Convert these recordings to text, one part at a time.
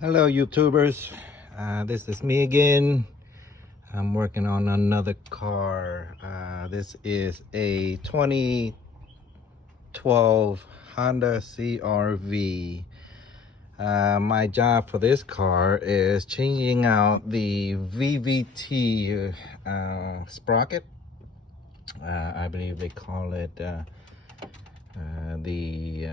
Hello YouTubers, this is me again. I'm working on another car. This is a 2012 Honda CR-V. My job for this car is changing out the VVT sprocket. I believe they call it the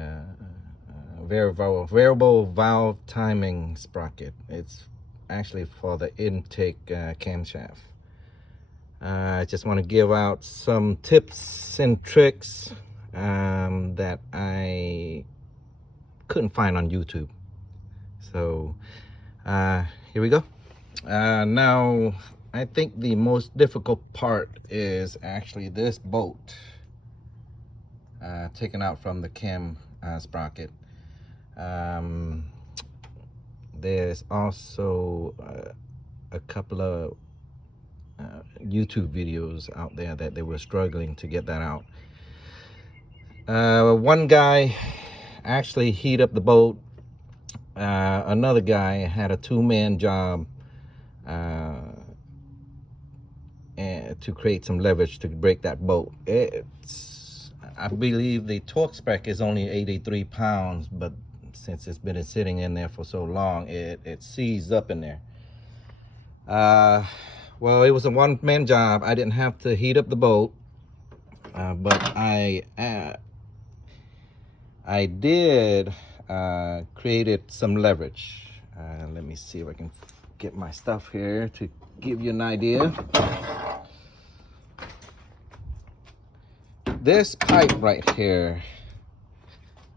variable valve timing sprocket. It's actually for the intake camshaft. I just want to give out some tips and tricks that I couldn't find on YouTube. So here we go. Now I think the most difficult part is actually this bolt taken out from the cam sprocket. There's also a couple of YouTube videos out there that they were struggling to get that out. One guy actually heat up the bolt. Another guy had a two-man job and to create some leverage to break that bolt. I believe the torque spec is only 83 pounds, but since it's been sitting in there for so long, it seized up in there. Well, it was a one-man job. I didn't have to heat up the bolt, but I did created some leverage. Let me see if I can get my stuff here to give you an idea. This pipe right here,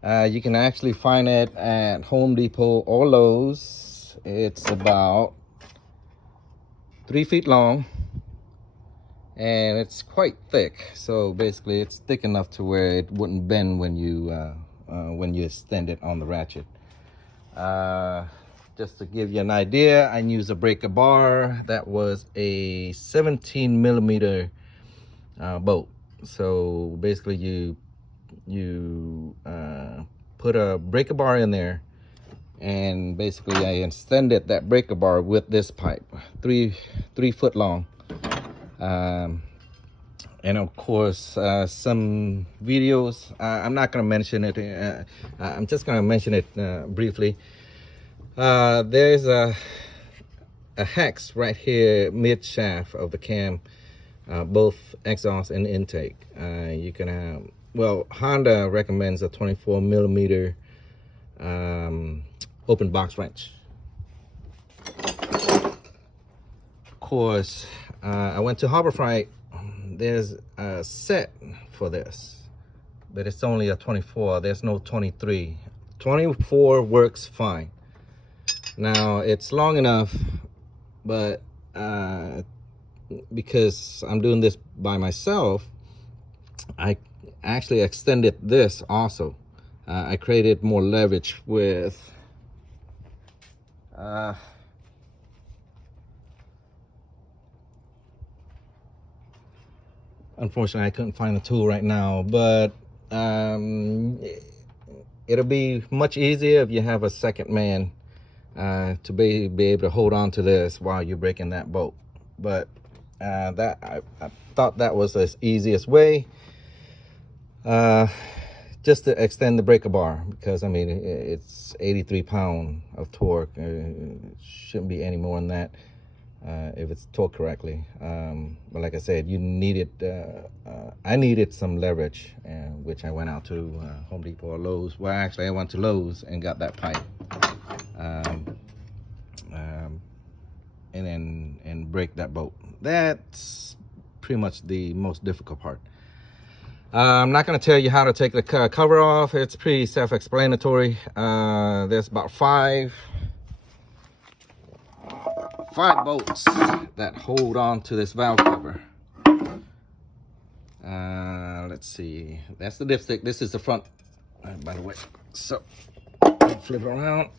you can actually find it at Home Depot or Lowe's. It's about 3 feet long and it's quite thick. So basically it's thick enough to where it wouldn't bend when you extend it on the ratchet. Just to give you an idea, I used a breaker bar that was a 17 millimeter bolt. So basically you put a breaker bar in there, and basically I extended that breaker bar with this pipe, three foot long. And of course some videos, I'm not going to mention it, I'm just going to mention it briefly. There's a hex right here mid shaft of the cam, both exhaust and intake. You can have, well, Honda recommends a 24 millimeter open box wrench. Of course, I went to Harbor Freight. There's a set for this, but it's only a 24. There's no 23. 24 works fine. Now it's long enough, but because I'm doing this by myself, I actually extended this also. I created more leverage with unfortunately I couldn't find the tool right now, but it'll be much easier if you have a second man to be able to hold on to this while you're breaking that bolt. But I thought that was the easiest way, just to extend the breaker bar, because I mean it's 83 pounds of torque. It shouldn't be any more than that if it's torqued correctly. But like I said, you needed I needed some leverage, which I went out to Home Depot or Lowe's. Well, actually I went to Lowe's and got that pipe, and break that bolt. That's pretty much the most difficult part. I'm not going to tell you how to take the cover off. It's pretty self-explanatory. There's about five bolts that hold on to this valve cover. Let's see, that's the dipstick. This is the front, by the way. So flip it around.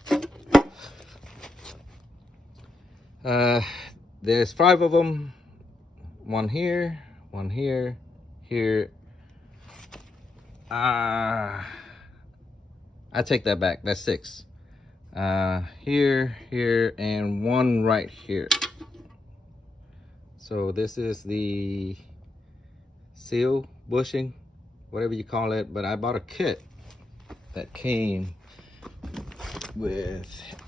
There's 5 of them. One here, here. I take that back. That's 6. here, here, and one right here. So this is the seal bushing, whatever you call it, but I bought a kit that came with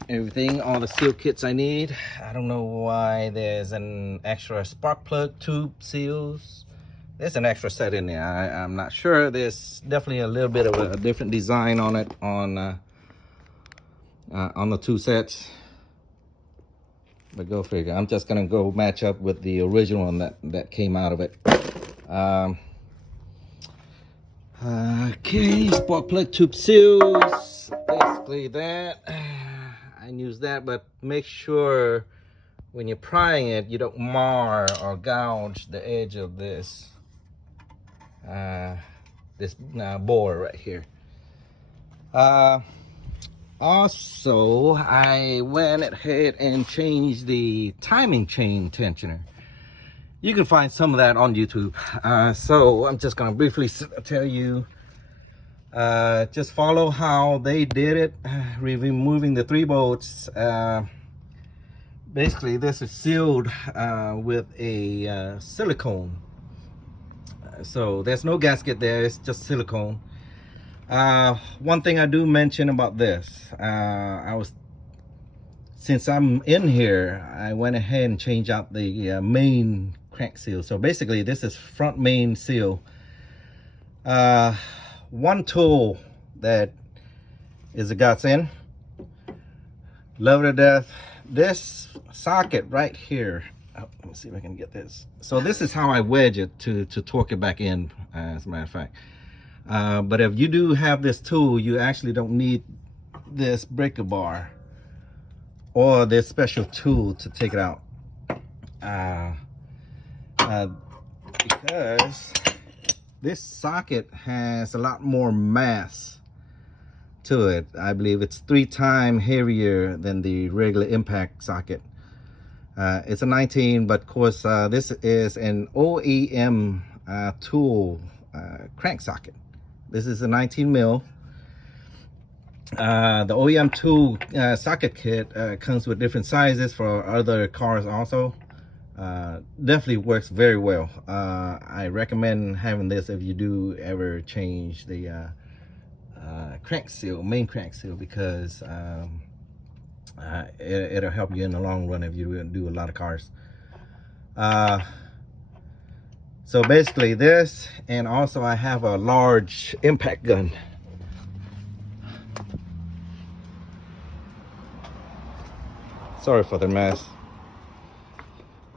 everything, all the seal kits I need. I don't know why there's an extra spark plug tube seals. There's an extra set in there. I'm not sure. There's definitely a little bit of a different design on it on the two sets. But go figure. I'm just gonna go match up with the original one that came out of it. Okay, spark plug tube seals. Basically that. I use that, but make sure when you're prying it, you don't mar or gouge the edge of this bore right here. Also, I went ahead and changed the timing chain tensioner. You can find some of that on YouTube. So I'm just gonna briefly tell you, just follow how they did it, removing the 3 bolts. Basically, this is sealed with a silicone. So there's no gasket there, it's just silicone. One thing I do mention about this, since I'm in here, I went ahead and changed out the main crank seal. So basically this is front main seal. One tool that is a godsend, love it to death. This socket right here, let me see if I can get this. So this is how I wedge it to torque it back in, as a matter of fact. But if you do have this tool, you actually don't need this breaker bar or this special tool to take it out, because this socket has a lot more mass to it. I believe it's 3 times heavier than the regular impact socket. It's a 19, but of course this is an OEM tool crank socket. This is a 19 mil. The OEM tool socket kit comes with different sizes for other cars also. Definitely works very well. I recommend having this if you do ever change the crank seal, main crank seal, because it'll help you in the long run if you do a lot of cars. So basically this, and also I have a large impact gun. Sorry for the mess.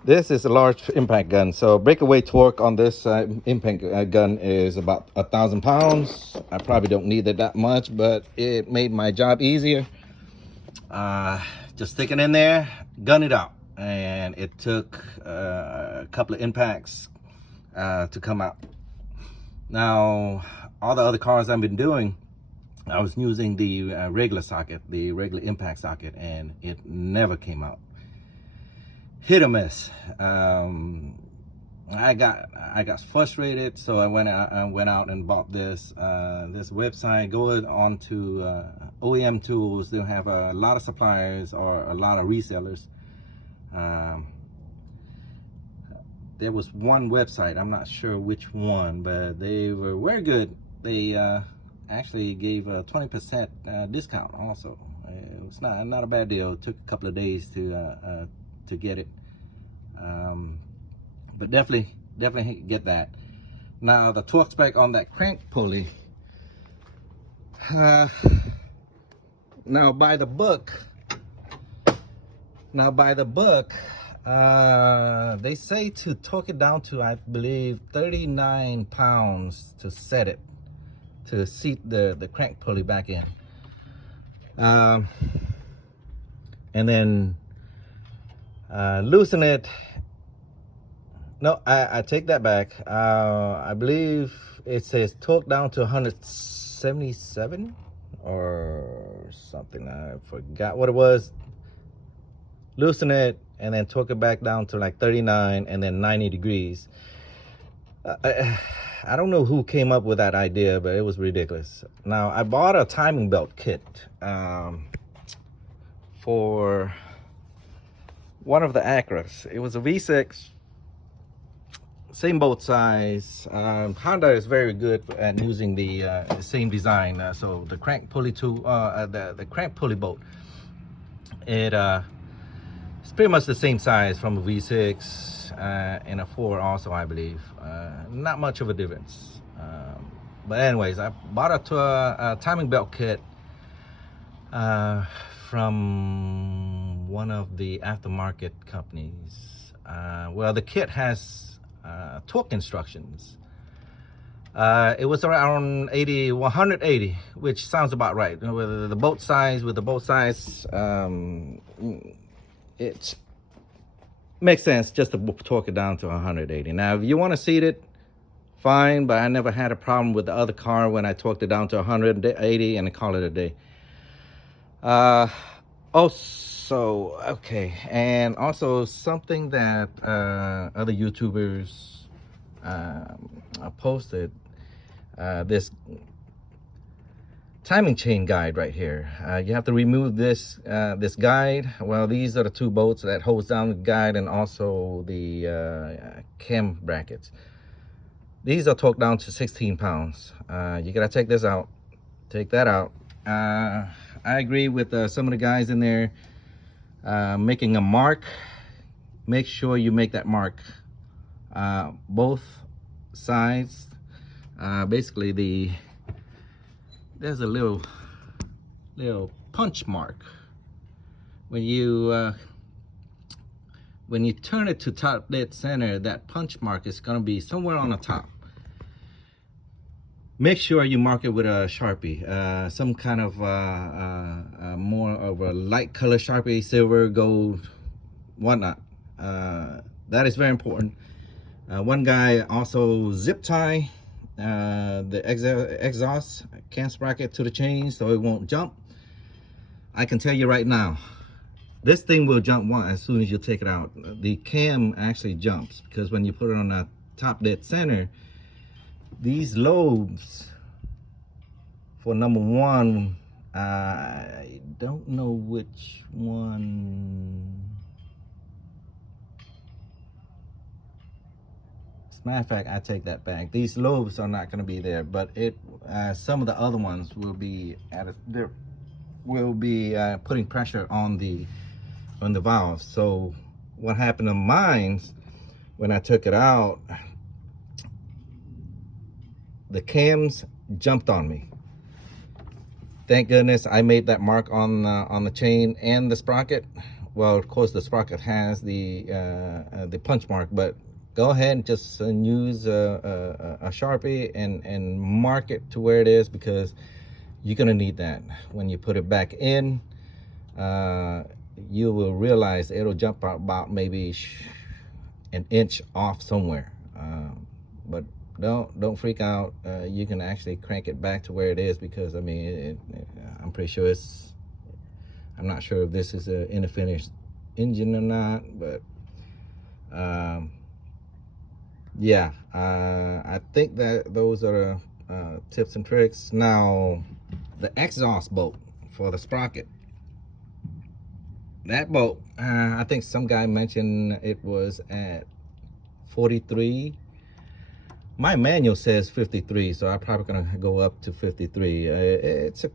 This is a large impact gun. So breakaway torque on this impact gun is about 1,000 pounds. I probably don't need it that much, but it made my job easier. Just stick it in there, gun it out. And it took a couple of impacts to come out. Now, all the other cars I've been doing, I was using the regular socket, the regular impact socket, and it never came out. Hit or miss. I got frustrated, so I went out and bought this website. Go on to OEM Tools. They'll have a lot of suppliers or a lot of resellers. There was one website, I'm not sure which one, but they were very good. They actually gave a 20% discount also. It was not a bad deal. It took a couple of days to get it, but definitely get that. Now the torque spec on that crank pulley, now by the book, they say to torque it down to, I believe, 39 pounds to set it, to seat the crank pulley back in. And then loosen it. No, I take that back. I believe it says torque down to 177 or something. I forgot what it was. Loosen it and then torque it back down to like 39 and then 90 degrees. I don't know who came up with that idea, but it was ridiculous. Now, I bought a timing belt kit. for one of the Acuras. It was a V6, same bolt size. Honda is very good at using the same design. So the crank pulley the crank pulley bolt, it's pretty much the same size from a V6 and a 4 also, I believe. Not much of a difference. But anyways, I bought a timing belt kit from one of the aftermarket companies. Well, the kit has torque instructions. It was around 180, which sounds about right. With the bolt size, it makes sense just to torque it down to 180. Now, if you want to seat it, fine, but I never had a problem with the other car when I torqued it down to 180 and call it a day. Also, okay, and also something that other YouTubers posted, this timing chain guide right here. You have to remove this this guide. Well, these are the two bolts that holds down the guide and also the cam brackets. These are torqued down to 16 pounds. You gotta take this out, take that out. I agree with some of the guys in there making a mark. Make sure you make that mark both sides. Basically, there's a little punch mark when you turn it to top dead center. That punch mark is going to be somewhere on the top. Make sure you mark it with a Sharpie, some kind of more of a light color Sharpie, silver, gold, whatnot. That is very important. One guy also zip tie the exhaust cam sprocket to the chain so it won't jump. I can tell you right now, this thing will jump as soon as you take it out. The cam actually jumps because when you put it on the top dead center, these lobes, for number one, I don't know which one. Matter of fact, I take that back. These lobes are not going to be there, but some of the other ones will be putting pressure on the valve. So what happened to mine when I took it out? The cams jumped on me. Thank goodness I made that mark on the chain and the sprocket. Well, of course the sprocket has the punch mark, but go ahead and just use a Sharpie and mark it to where it is, because you're gonna need that when you put it back in. You will realize it'll jump about maybe an inch off somewhere, but don't freak out. You can actually crank it back to where it is, because I mean I'm pretty sure I'm not sure if this is an in a finished engine or not, but yeah, I think that those are tips and tricks. Now, the exhaust bolt for the sprocket, that bolt, I think some guy mentioned it was at 43. My manual says 53, so I'm probably gonna go up to 53. It's a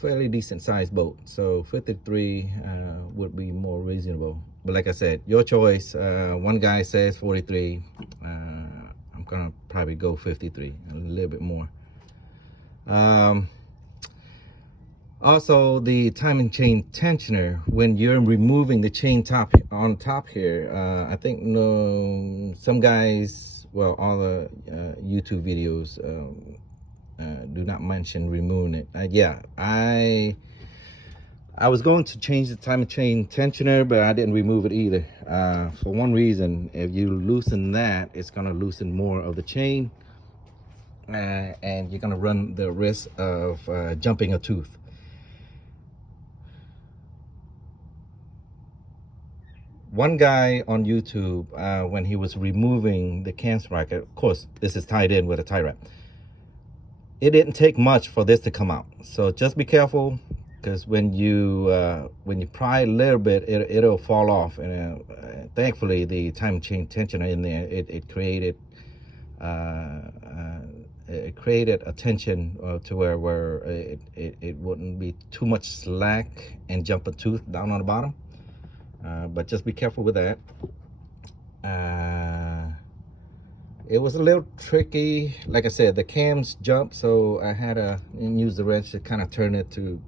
fairly decent sized bolt, so 53 would be more reasonable. But like I said, your choice. One guy says 43. I'm gonna probably go 53, a little bit more. Also, the timing chain tensioner, when you're removing the chain top on top here, I think some guys, well, all the YouTube videos do not mention removing it. Yeah, I was going to change the timing chain tensioner, but I didn't remove it either. For one reason: if you loosen that, it's gonna loosen more of the chain, and you're gonna run the risk of jumping a tooth. One guy on YouTube, when he was removing the cam sprocket, of course this is tied in with a tie wrap, it didn't take much for this to come out. So just be careful. because when you pry a little bit, it'll fall off. And thankfully, the timing chain tensioner in there, it created a tension to where it wouldn't be too much slack and jump a tooth down on the bottom. But just be careful with that. It was a little tricky. Like I said, the cams jumped, so I had to use the wrench to kind of turn it to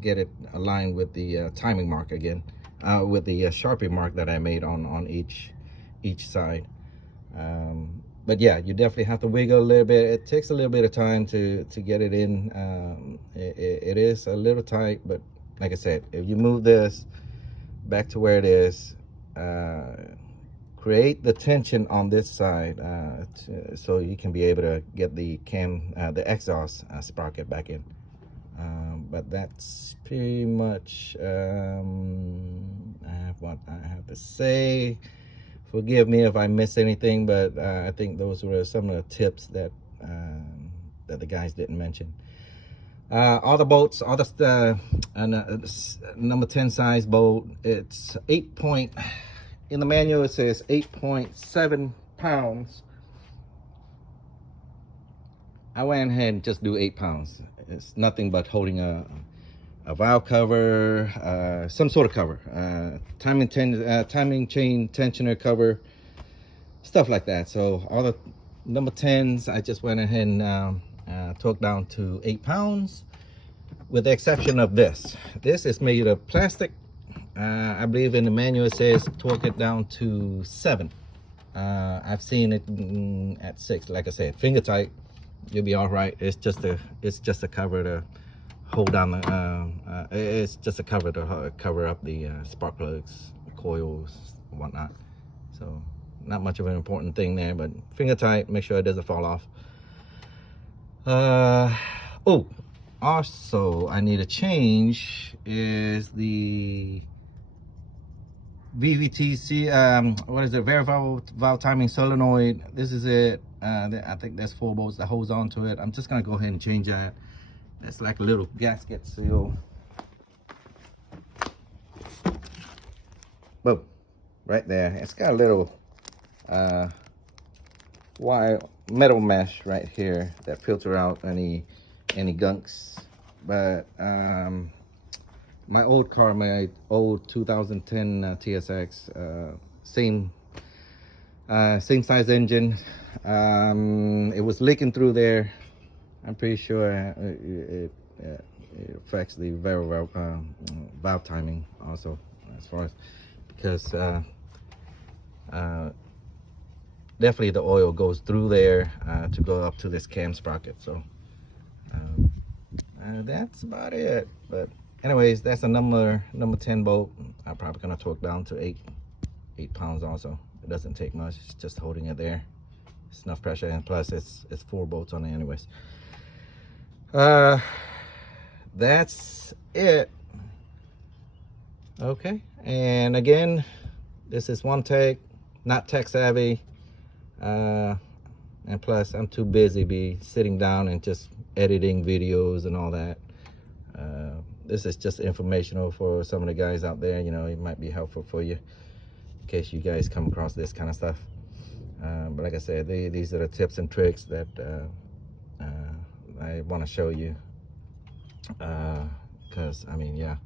get it aligned with the timing mark again, with the Sharpie mark that I made on each side. But yeah, you definitely have to wiggle a little bit. It takes a little bit of time to get it in. It is a little tight, but like I said, if you move this back to where it is, create the tension on this side so you can be able to get the exhaust sprocket back in. But that's pretty much what I have to say. Forgive me if I miss anything, but I think those were some of the tips that the guys didn't mention. All the bolts, all the number 10 size bolt, it's 8 point. In the manual it says 8.7 pounds. I went ahead and just do 8 pounds. It's nothing but holding a valve cover, some sort of cover, timing chain tensioner cover, stuff like that. So all the number 10s, I just went ahead and torqued down to 8 pounds, with the exception of this. This is made of plastic. I believe in the manual it says torque it down to 7. I've seen it at 6. Like I said, finger tight, you'll be all right. It's just a cover to hold down the it's just a cover to cover up the spark plugs, coils, and whatnot. So not much of an important thing there, but finger tight, make sure it doesn't fall off. Oh, also I need to change is the VVT, what is it, valve timing solenoid. This is it. I think there's 4 bolts that holds on to it. I'm just gonna go ahead and change that. It's like a little gasket seal. Boom, right there. It's got a little wire metal mesh right here that filter out any gunks. But my old car, my old 2010 TSX, same size engine. It was leaking through there. I'm pretty sure it affects the valve timing also, as far as, because definitely the oil goes through there to go up to this cam sprocket. So that's about it. But anyways, that's a number 10 bolt. I'm probably gonna torque down to 8 pounds also. It doesn't take much, it's just holding it there. It's enough pressure, and plus it's 4 bolts on it anyways. That's it. Okay, and again, this is one take, not tech savvy, and plus I'm too busy be sitting down and just editing videos and all that. This is just informational for some of the guys out there. You know, it might be helpful for you in case you guys come across this kind of stuff. But like I said, these are the tips and tricks that I want to show you, because I mean, yeah,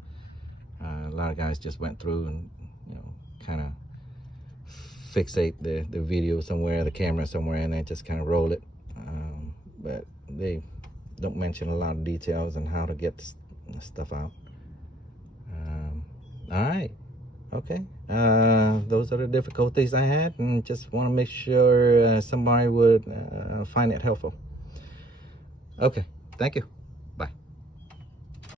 a lot of guys just went through and, you know, kind of fixate the video somewhere, the camera somewhere, and then just kind of roll it. But they don't mention a lot of details on how to get this stuff out. All right, okay, those are the difficulties I had, and just want to make sure somebody would find it helpful. Okay, thank you.